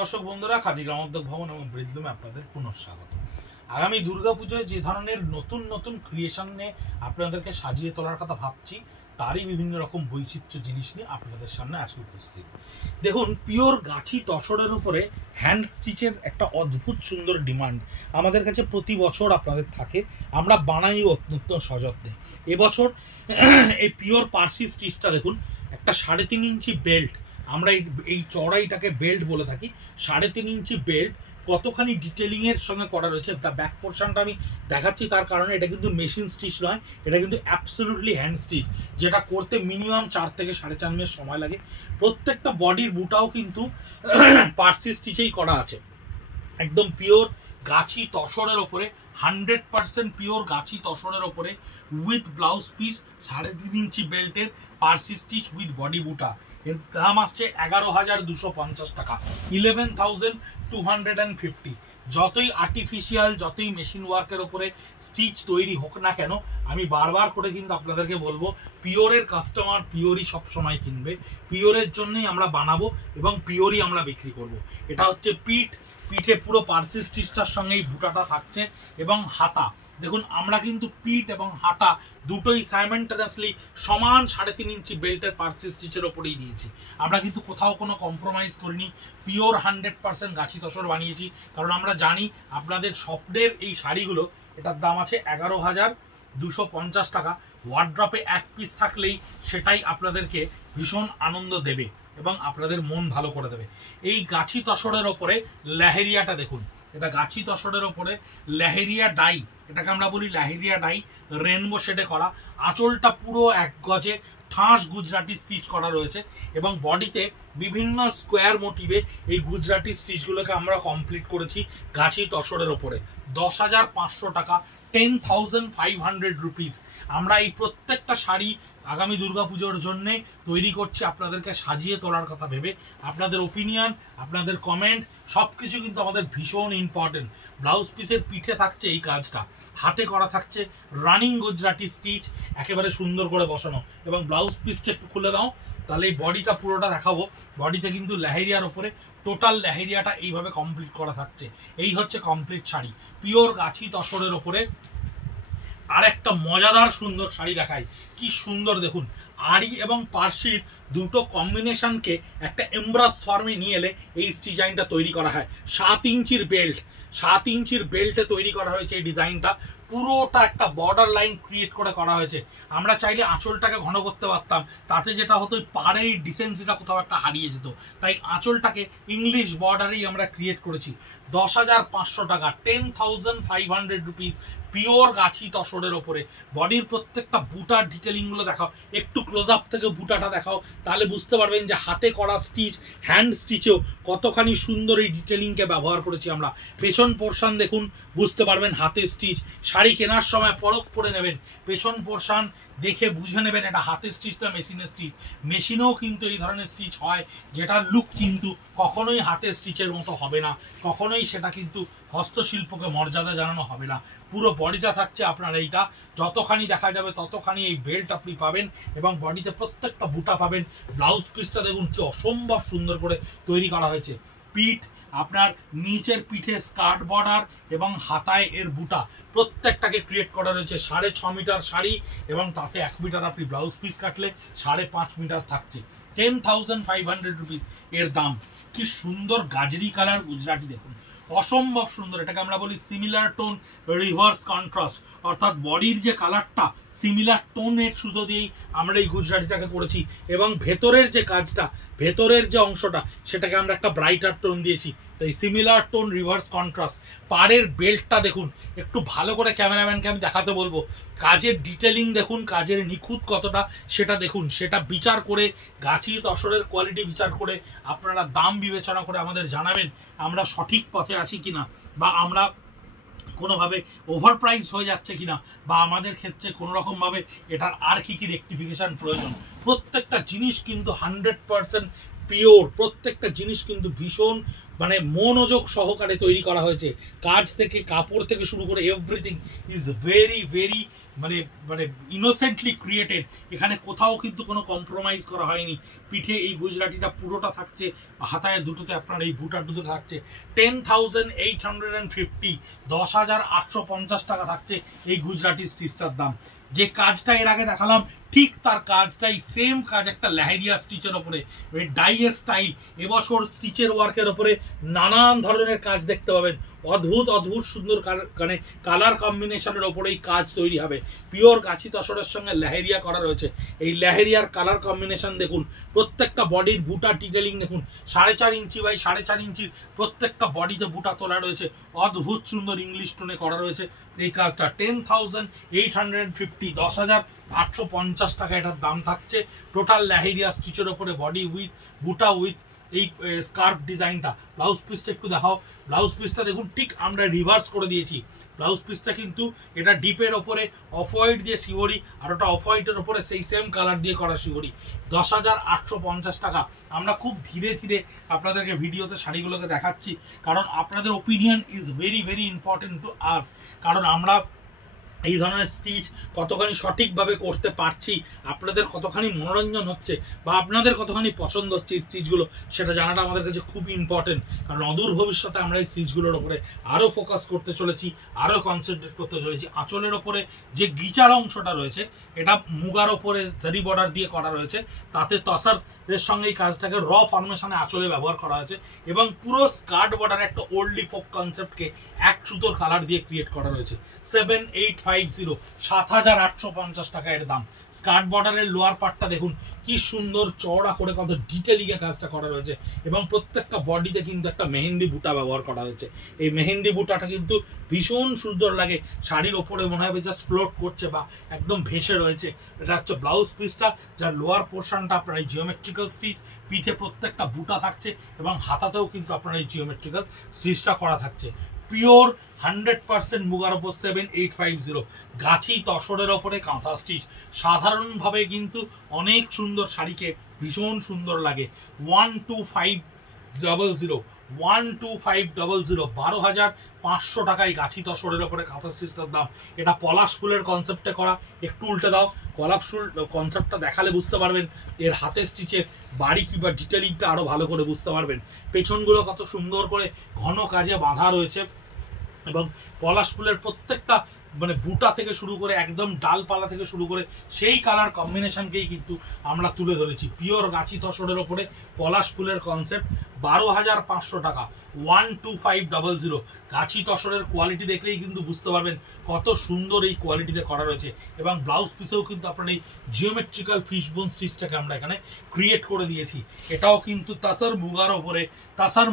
দর্শক বন্ধুরা, খাদি গ্রামোদ্যোগ ভবন এবং ব্রিজলুমে আপনাদের পুনঃস্বাগত। আগামী দুর্গাপুজোয় যে ধরনের নতুন নতুন ক্রিয়েশন নিয়ে আপনাদেরকে সাজিয়ে তোলার কথা ভাবছি, তারই বিভিন্ন রকম বৈচিত্র্য জিনিস নিয়ে আপনাদের সামনে আসে উপস্থিত। দেখুন, পিওর গাছি তসরের উপরে হ্যান্ড স্টিচের একটা অদ্ভুত সুন্দর ডিমান্ড আমাদের কাছে প্রতি বছর আপনাদের থাকে। আমরা বানাই অত্যন্ত সযত্নে। এবছর এই পিওর পার্সি স্টিচটা দেখুন, একটা 3.5 ইঞ্চি বেল্ট, আমরা এই চড়াইটাকে বেল্ট বলে থাকি। 3.5 ইঞ্চি বেল্ট কতখানি ডিটেলিং এর সঙ্গে করা রয়েছে। ব্যাক পোর্শনটা আমি দেখাচ্ছি তার কারণে এটা কিন্তু মেশিন স্টিচ নয়, এটা কিন্তু অ্যাবসলিউটলি হ্যান্ড স্টিচ, যেটা করতে মিনিমাম 4 থেকে 4.5 মিনিট সময় লাগে। প্রত্যেকটা বডির বুটাও কিন্তু পার্সি স্টিচেই করা আছে, একদম পিওর গাছি তসরের ওপরে, 100% পিওর গাছি তসরের ওপরে উইথ ব্লাউজ পিস, 3.5 ইঞ্চি বেল্টের পার্সি স্টিচ উইথ বডি বুটা। এর দাম আসছে 11,250 টাকা, 11,250। যতই আর্টিফিশিয়াল, যতই মেশিন ওয়ার্কের ওপরে স্টিচ তৈরি হোক না কেন, আমি বারবার করে কিন্তু আপনাদেরকে বলবো, পিওরের কাস্টমার পিওরই সবসময় কিনবে। পিওরের জন্যই আমরা বানাবো এবং পিওরই আমরা বিক্রি করব। এটা হচ্ছে পিঠে পুরো পার্সি স্টিচটার সঙ্গেই বুটাটা থাকছে এবং হাতা দেখুন, আমরা কিন্তু পিঠ এবং হাতা দুটোই সাইমেন্টানেসলি সমান 3.5 ইঞ্চি বেল্টের পার্সি স্টিচের ওপরেই দিয়েছি। আমরা কিন্তু কোথাও কোনো কম্প্রোমাইজ করিনি, পিওর 100% গাছি তসর বানিয়েছি। কারণ আমরা জানি আপনাদের স্বপ্নের এই শাড়িগুলো, এটার দাম আছে 11,250 টাকা। ওয়ার্ড্রপে এক পিস থাকলেই সেটাই আপনাদেরকে ভীষণ আনন্দ দেবে এবং আপনাদের মন ভালো করে দেবে। এই গাছি তসরের ওপরে লেহেরিয়াটা দেখুন, এটা গাছি তসরের ওপরে লেহেরিয়া ডাই, এটাকে আমরা বলি লেহেরিয়া ডাই, রেনবো শেডে করা। আঁচলটা পুরো 1 গজে ঠাস গুজরাটি স্টিচ করা রয়েছে এবং বডিতে বিভিন্ন স্কোয়ার মোটিভে এই গুজরাটি স্টিচগুলোকে আমরা কমপ্লিট করেছি গাছি তসরের ওপরে। 10,500 টাকা, 10,500 রুপিস। আমরা এই প্রত্যেকটা শাড়ি আগামী দুর্গাপুজোর জন্য তৈরি করছি আপনাদেরকে সাজিয়ে তোলার কথা ভেবে। আপনাদের ওপিনিয়ন, আপনাদের কমেন্ট সবকিছু কিন্তু আমাদের ভীষণ ইম্পর্টেন্ট। ব্লাউজ পিসের পিঠে থাকছে এই কাজটা, হাতে করা থাকছে রানিং গুজরাটি স্টিচ, একেবারে সুন্দর করে বসানো। এবং ব্লাউজ পিসটা একটু খুলে দাও, তাহলে এই বডিটা পুরোটা দেখাবো। বডিতে কিন্তু লেহেরিয়ার ওপরে টোটাল লেহেরিয়াটা এইভাবে কমপ্লিট করা থাকছে। এই হচ্ছে কমপ্লিট শাড়ি, পিওর গাছি তসরের ওপরে। আর একটা মজাদার সুন্দর শাড়ি দেখাই, কি সুন্দর দেখুন। আড়ি এবং পার্সির দুটো কম্বিনেশনকে একটা এমব্রাস ফর্মে নিয়ে এলে এই ডিজাইনটা তৈরি করা হয়। 7 ইঞ্চির বেল্ট, 7 ইঞ্চির বেল্টে তৈরি করা হয়েছে এই ডিজাইনটা। পুরোটা একটা বর্ডার লাইন ক্রিয়েট করে করা হয়েছে। আমরা চাইলে আঁচলটাকে ঘন করতে পারতাম, তাতে যেটা হতো পাড়ের ডিসেন্সিটা কোথাও একটা হারিয়ে যেত। তাই আঁচলটাকে ইংলিশ বর্ডারেই আমরা ক্রিয়েট করেছি। 10,500 টাকা, 10,500 রুপিস, পিওর গাছি তসরের ওপরে। বডির প্রত্যেকটা বুটার ডিটেলিং গুলো দেখাও, একটু ক্লোজ আপ থেকে বুটাটা দেখাও, তাহলে বুঝতে পারবেন যে হাতে করা স্টিচ, হ্যান্ড স্টিচেও কতখানি সুন্দর এই ডিটেলিংকে ব্যবহার করেছি আমরা। পেছন পোর্শন দেখুন, বুঝতে পারবেন হাতে স্টিচ। শাড়ি কেনার সময় পরখ করে নেবেন, পেছন পোর্শন দেখে বুঝে নেবেন এটা হাতে স্টিচ না মেশিনের স্টিচ। মেশিনেও কিন্তু এই ধরনের স্টিচ হয়, যেটার লুক কিন্তু কখনোই হাতে স্টিচের মতো হবে না, কখনোই সেটা কিন্তু হস্তশিল্পকে মর্যাদা জানানো হবে না। পুরো বডিটা থাকছে আপনার এইটা, যতখানি দেখা যাবে ততখানি এই বেল্ট আপনি পাবেন এবং বডিতে প্রত্যেকটা বুটা পাবেন। ব্লাউজ পিসটা দেখুন কি অসম্ভব সুন্দর করে তৈরি করা হয়েছে। পিঠ আপনার নিচের পিঠে স্কার্ট বর্ডার এবং হাতায় এর বুটা প্রত্যেকটাকে ক্রিয়েট করা রয়েছে। 6.5 মিটার শাড়ি এবং তাতে 1 মিটার আপনি ব্লাউজ পিস কাটলে 5.5 মিটার থাকছে। 10,500 রুপিস এর দাম। কি সুন্দর গাজরি কালার গুজরাটি দেখুন, অসম্ভব সুন্দর। এটাকে আমরা বলি সিমিলার টোন রিভার্স কন্ট্রাস্ট, অর্থাৎ বডির যে কালারটা সিমিলার টোনের সুতো দিয়েই আমরা এই গুজরাটিটাকে করেছি। এবং ভেতরের যে কাজটা, ভেতরের যে অংশটা, সেটাকে আমরা একটা ব্রাইটার টোন দিয়েছি। তো এই সিমিলার টোন রিভার্স কন্ট্রাস্ট। পাড়ের বেল্টটা দেখুন, একটু ভালো করে ক্যামেরাম্যানকে আমি দেখাতে বলবো, কাজের ডিটেলিং দেখুন, কাজের নিখুঁত কতটা সেটা দেখুন। সেটা বিচার করে, গাছি তসরের কোয়ালিটি বিচার করে আপনারা দাম বিবেচনা করে আমাদের জানাবেন আমরা সঠিক পথে আছি কিনা, বা আমরা কোনোভাবে ওভার প্রাইস হয়ে যাচ্ছে কিনা, বা আমাদের ক্ষেত্রে কোনো রকমভাবে এটার আর কি রেকটিফিকেশন প্রয়োজন। প্রত্যেকটা জিনিস কিন্তু 100% পিওর, প্রত্যেকটা জিনিস কিন্তু ভীষণ মানে মনোযোগ সহকারে তৈরি করা হয়েছে। কাজ থেকে কাপড় থেকে শুরু করে এভরিথিং ইজ ভেরি ভেরি মানে মানে ইনোসেন্টলি ক্রিয়েটেড। এখানে কোথাও কিন্তু কোনো কম্প্রোমাইজ করা হয়নি। পিঠে এই গুজরাটিটা পুরোটা থাকছে, হাতায় দুটোতে আপনার এই বুটার দুটো থাকছে। 10,850, 10,850 টাকা থাকছে এই গুজরাটি স্টিচটার দাম। যে কাজটা এর আগে দেখালাম ঠিক তার কাজটাই সেম কাজ একটা লেহেরিয়া স্টিচের ওপরে, ডাইয়ের স্টাইল। এবছর স্টিচের ওয়ার্কের ওপরে নানান ধরনের কাজ দেখতে পাবেন, অদ্ভুত অদ্ভুত সুন্দর মানে কালার কম্বিনেশনের ওপরেই কাজ তৈরি হবে। পিওর গাছি তসরের সঙ্গে লেহেরিয়া করা রয়েছে। এই লেহেরিয়ার কালার কম্বিনেশন দেখুন, প্রত্যেকটা বডির বুটা ডিটেলিং দেখুন, 4.5 ইঞ্চি বাই 4.5 ইঞ্চির প্রত্যেকটা বডিতে বুটা তোলা রয়েছে, অদ্ভুত সুন্দর ইংলিশ টোনে করা রয়েছে এই কাজটা। 10,850, 10,850 টাকা এটার দাম থাকছে। টোটাল লেহেরিয়া স্টিচের ওপরে বডি উইথ বুটা উইথ এই স্কার্ফ ডিজাইনটা। ব্লাউজ পিসটা একটু দেখাও। ব্লাউজ পিসটা দেখুন ঠিক আমরা রিভার্স করে দিয়েছি। ব্লাউজ পিসটা কিন্তু এটা ডিপের ওপরে অফ হোয়াইট দিয়ে শিওরি, আর ওটা অফ হোয়াইটের ওপরে সেই সেম কালার দিয়ে করা শিওরি। 10,850 টাকা। আমরা খুব ধীরে ধীরে আপনাদেরকে ভিডিওতে শাড়িগুলোকে দেখাচ্ছি, কারণ আপনাদের opinion is very very important to us. কারণ আমরা এই ধরনের স্টিচ কতখানি সঠিকভাবে করতে পারছি, আপনাদের কতখানি মনোরঞ্জন হচ্ছে বা আপনাদের কতখানি পছন্দ হচ্ছে এই স্টিচগুলো, সেটা জানাটা আমাদের কাছে খুব ইম্পর্টেন্ট। কারণ অদূর ভবিষ্যতে আমরা এই স্টিচগুলোর ওপরে আরও ফোকাস করতে চলেছি, আরও কনসেন্ট্রেট করতে চলেছি। আঁচলের ওপরে যে গিচার অংশটা রয়েছে এটা মুগার ওপরে জারি বর্ডার দিয়ে করা রয়েছে, তাতে তসারের সঙ্গে এই কাজটাকে র ফরমেশনে আঁচলে ব্যবহার করা হয়েছে, এবং পুরো স্কার্ট বর্ডারে একটা ওল্ডলি ফোক কনসেপ্টকে এক সুতোর কালার দিয়ে ক্রিয়েট করা রয়েছে। 7,850, 7,850 টাকা এর দাম। স্কার্ট বর্ডারের লোয়ার পার্টটা দেখুন কি সুন্দর চওড়া করে কত ডিটেলিং এ কাজটা করা রয়েছে, এবং প্রত্যেকটা বডিতে কিন্তু একটা মেহেন্দি বুটা ব্যবহার করা হয়েছে। এই মেহেন্দি বুটাটা কিন্তু ভীষণ সুন্দর লাগে, শাড়ির ওপরে মনে হবে জাস্ট ফ্লোট করছে বা একদম ভেসে রয়েছে। এটা হচ্ছে ব্লাউজ পিসটা, যার লোয়ার পোর্শনটা আপনার এই জিওমেট্রিক্যাল স্টিচ, পিঠে প্রত্যেকটা বুটা থাকছে, এবং হাতাতেও কিন্তু আপনার এই জিওমেট্রিক্যাল স্টিচটা করা থাকছে। পিওর 100% মুগার ওপর 7,850, গাছি তসরের ওপরে কাঁথা স্টিচ। সাধারণভাবে কিন্তু অনেক সুন্দর শাড়িকে ভীষণ সুন্দর লাগে। 12,500, 12,500, 12,500 টাকায় গাছি তসরের ওপরে কাঁথা স্টিচটার দাম। এটা পলাশ ফুলের কনসেপ্টে করা। একটু উল্টে দাও, পলাশ ফুল কনসেপ্টটা দেখালে বুঝতে পারবেন এর হাতে স্টিচের বাড়ি কিংবা ডিটেলিংটা আরো ভালো করে বুঝতে পারবেন। পেছনগুলো কত সুন্দর করে ঘন কাজে বাঁধা রয়েছে, এবং পলাশ ফুলের প্রত্যেকটা মানে বুটা থেকে শুরু করে একদম ডালপালা থেকে শুরু করে সেই কালার কম্বিনেশনকেই কিন্তু আমরা তুলে ধরেছি। পিওর গাছি তসরের ওপরে পলাশ ফুলের কনসেপ্ট। 12,500 টাকা, 12,500। গাছি তসরের কোয়ালিটি দেখলেই কিন্তু বুঝতে পারবেন কত সুন্দর এই কোয়ালিটিতে করা রয়েছে, এবং ব্লাউজ পিসেও কিন্তু আপনার এই জিওমেট্রিক্যাল ফিশবোন স্টিচটাকে আমরা এখানে ক্রিয়েট করে দিয়েছি। এটাও কিন্তু তাসার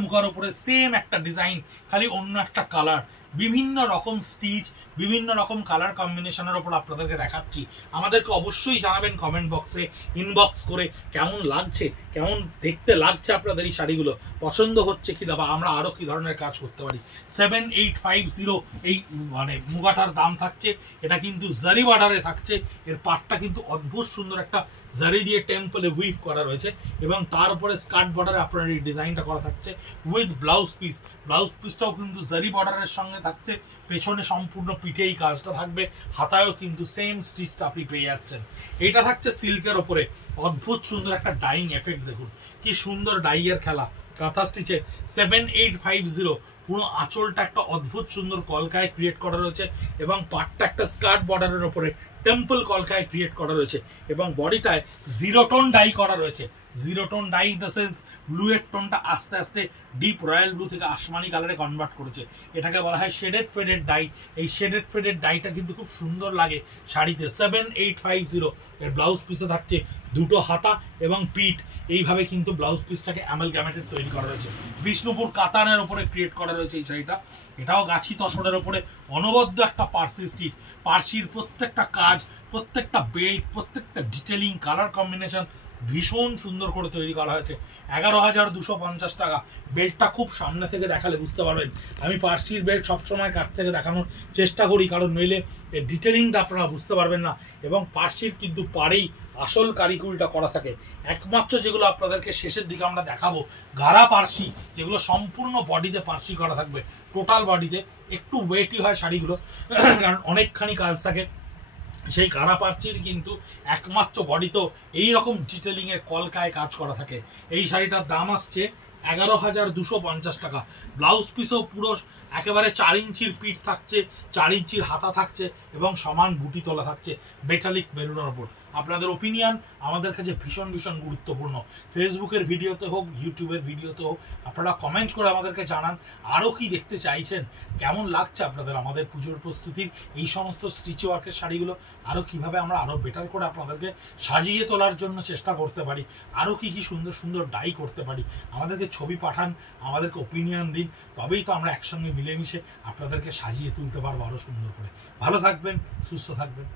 মুগার ওপরে সেম একটা ডিজাইন, খালি অন্য একটা কালার। বিভিন্ন রকম স্টিচ, বিভিন্ন রকম কালার কম্বিনেশনের ওপর আপনাদেরকে দেখাচ্ছি। আমাদেরকে অবশ্যই জানাবেন কমেন্ট বক্সে, ইনবক্স করে কেমন লাগছে, কেমন দেখতে লাগছে আপনাদের এই শাড়িগুলো, পছন্দ হচ্ছে কিনা, বা আমরা আরো কি ধরনের কাজ করতে পারি। 7,850 এই মানে মুগাটার দাম থাকছে। এটা কিন্তু জারি বর্ডারে থাকছে। এর পাটটা কিন্তু অদ্ভুত সুন্দর একটা জারি দিয়ে টেম্পলে উইভ করা রয়েছে, এবং তার উপরে স্কার্ট বর্ডারে আপনার এই ডিজাইনটা করা থাকছে উইথ ব্লাউজ পিস। ব্লাউজ পিসটাও কিন্তু জারি বর্ডারের সঙ্গে থাকছে, পেছনে সম্পূর্ণ পিঠে এই কাজটা থাকবে, হাতায়ও কিন্তু সেম স্টিচটা আপনি পেয়ে যাচ্ছেন। এটা থাকছে সিল্কের ওপরে, অদ্ভুত সুন্দর একটা ডাইং এফেক্ট দেখুন, কি সুন্দর ডাইয়ের খেলা কাঁথা স্টিচে। 7,850, পুরো আঁচলটা একটা অদ্ভুত সুন্দর কলকায় ক্রিয়েট করা রয়েছে, এবং পাটটা একটা স্কার্ট বর্ডারের ওপরে টেম্পল কলকায় ক্রিয়েট করা রয়েছে, এবং বডিটায় 0 টোন ডাই করা রয়েছে। 0 tone dye in the sense blue এর টোনটা আস্তে আস্তে ডিপ রয়্যাল ব্লু থেকে আসমানি কালারে কনভার্ট করেছে। এটাকে বলা হয় শেডেড ফেডেড ডাই। এই শেডেড ফেডেড ডাইটা কিন্তু খুব সুন্দর লাগে শাড়িতে। 7,850। এর ব্লাউজ পিসে থাকছে দুটো হাতা এবং পিঠ, এইভাবে কিন্তু ব্লাউজ পিসটাকে অ্যামালগামেটেড তৈরি করা রয়েছে। বিষ্ণুপুর কাতানের ওপরে ক্রিয়েট করা রয়েছে এই শাড়িটা। এটাও গাছি তসরের ওপরে অনবদ্য একটা পার্সি স্টিচ। পার্সির প্রত্যেকটা কাজ, প্রত্যেকটা বেল্ট, প্রত্যেকটা ডিটেলিং, কালার কম্বিনেশন ভীষণ সুন্দর করে তৈরি করা হয়েছে। 11,250 টাকা। বেল্টটা খুব সামনে থেকে দেখালে বুঝতে পারবেন। আমি পার্সির বেল্ট সবসময় কাছ থেকে দেখানোর চেষ্টা করি, কারণ নইলে এর ডিটেলিংটা আপনারা বুঝতে পারবেন না। এবং পার্সির কিন্তু পাড়েই আসল কারিগরিটা করা থাকে। একমাত্র যেগুলো আপনাদেরকে শেষের দিকে আমরা দেখাবো গাড়া পার্সি, যেগুলো সম্পূর্ণ বডিতে পার্সি করা থাকবে, টোটাল বডিতে। একটু ওয়েটই হয় শাড়িগুলো, কারণ অনেকখানি কাজ থাকে। সেই গাড়া পার্সির কিন্তু একমাত্র বডিতেও এইরকম ডিটেলিং এর কলকায় কাজ করা থাকে। এই শাড়িটার দাম আসছে 11,250 টাকা। ব্লাউজ পিসও পুরো একেবারে 4 ইঞ্চির পিঠ থাকছে, 4 ইঞ্চির হাতা থাকছে এবং সমান বুটি তোলা থাকছে মেটালিক মেরুনের ওপর। আপনাদের ওপিনিয়ন আমাদের কাছে ভীষণ ভীষণ গুরুত্বপূর্ণ। ফেসবুকের ভিডিওতে হোক, ইউটিউবের ভিডিওতে হোক, আপনারা কমেন্ট করে আমাদেরকে জানান আরও কি দেখতে চাইছেন, কেমন লাগছে আপনাদের আমাদের পুজোর প্রস্তুতির এই সমস্ত স্টিচ ওয়ার্কের শাড়িগুলো, আরও কিভাবে আমরা আরও বেটার করে আপনাদেরকে সাজিয়ে তোলার জন্য চেষ্টা করতে পারি, আরও কি কি সুন্দর সুন্দর ডাই করতে পারি। আমাদেরকে ছবি পাঠান, আমাদেরকে ওপিনিয়ন দিন, তবেই তো আমরা একসঙ্গে মিলেমিশে আপনাদেরকে সাজিয়ে তুলতে পারবো আরও সুন্দর করে। ভালো থাকবেন, সুস্থ থাকবেন।